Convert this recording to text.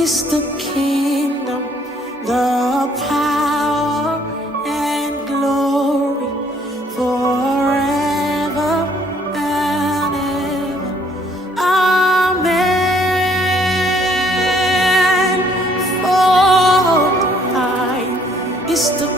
is the kingdom, the power and glory forever and ever. Amen. For thine is the